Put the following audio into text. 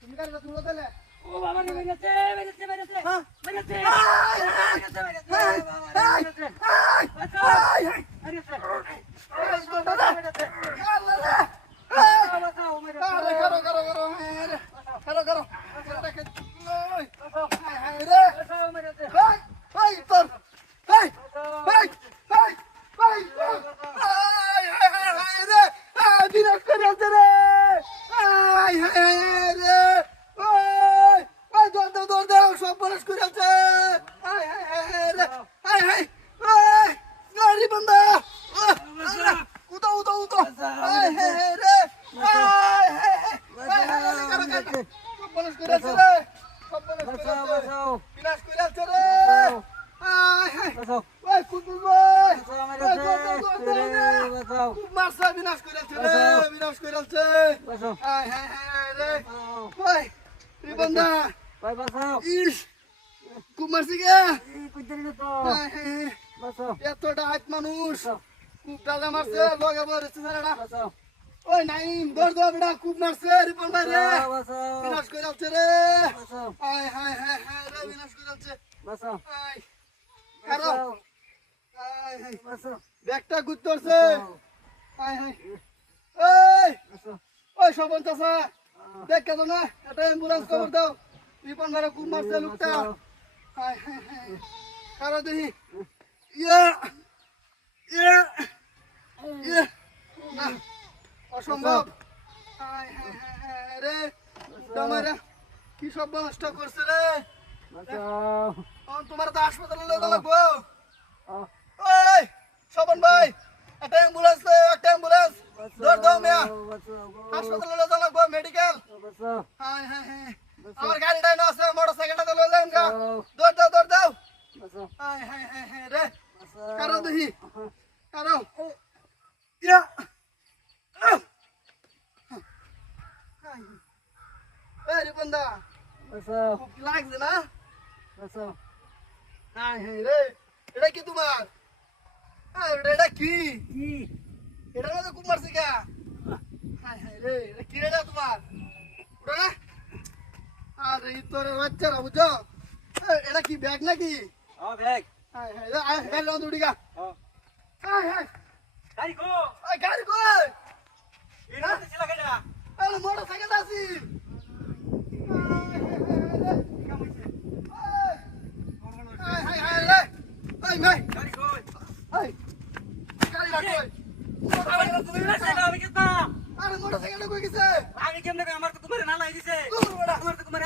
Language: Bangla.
তুমি কারে তুমি বলে ও বাবা রে বেরেছে হ্যাঁ বেরেছে মানুষ খুব টাকা মারছে লগে বলেছে স্যারটা ওই নাইম দৌড় দাও বেটা খুব মারছে রিপন ভাই রে বিনাশ করে যাচ্ছে রে হায় হায় হায় হায় রে বিনাশ করে যাচ্ছে হায় কারো হায় হায় ব্যাগটা গুত্তরছে হায় হায় এই ওই শোভন চাচা দেখ কেন না একটা অ্যাম্বুলেন্স খবর দাও রিপন ভাই খুব মারছে লোকটা হায় হায় হায় কারো দেখি ইয়া ইয়া ইয়া অসম্ভব রে তোমার কি সব নষ্ট করছে রে তোমার তো হাসপাতালে লইতে লাগবো ওই শোভন ভাই একটা অ্যাম্বুলেন্স দৌড় দাও মিয়া হাসপাতালে লইতে লাগবো মেডিকেল আমার গাড়িটা না আছে মোটরসাইকেলটা লই যান গা দৌড় দাও রে কারো দেখি কারো ইয়া রিপন্দা খুব লাগছে না রে এটা কি তোমার এটা কি এটা না খুব মারছে কে রে এটা কি রে তোমার ওটা না আরে তোর বাচ্চারা বুঝছো এটা কি ব্যাগ নাকি ব্যাগ গাড়ি লন উড়ি গা গাড়ি কো গাড়ি কই এটা ছিল কেডা আরে মোটরসাইকেল আছে গাড়ি কই আরে মোটরসাইকেলটা কই গেছে আগে কেমনে আমার তো তোমার নালাই দিছে আমার তো তোমার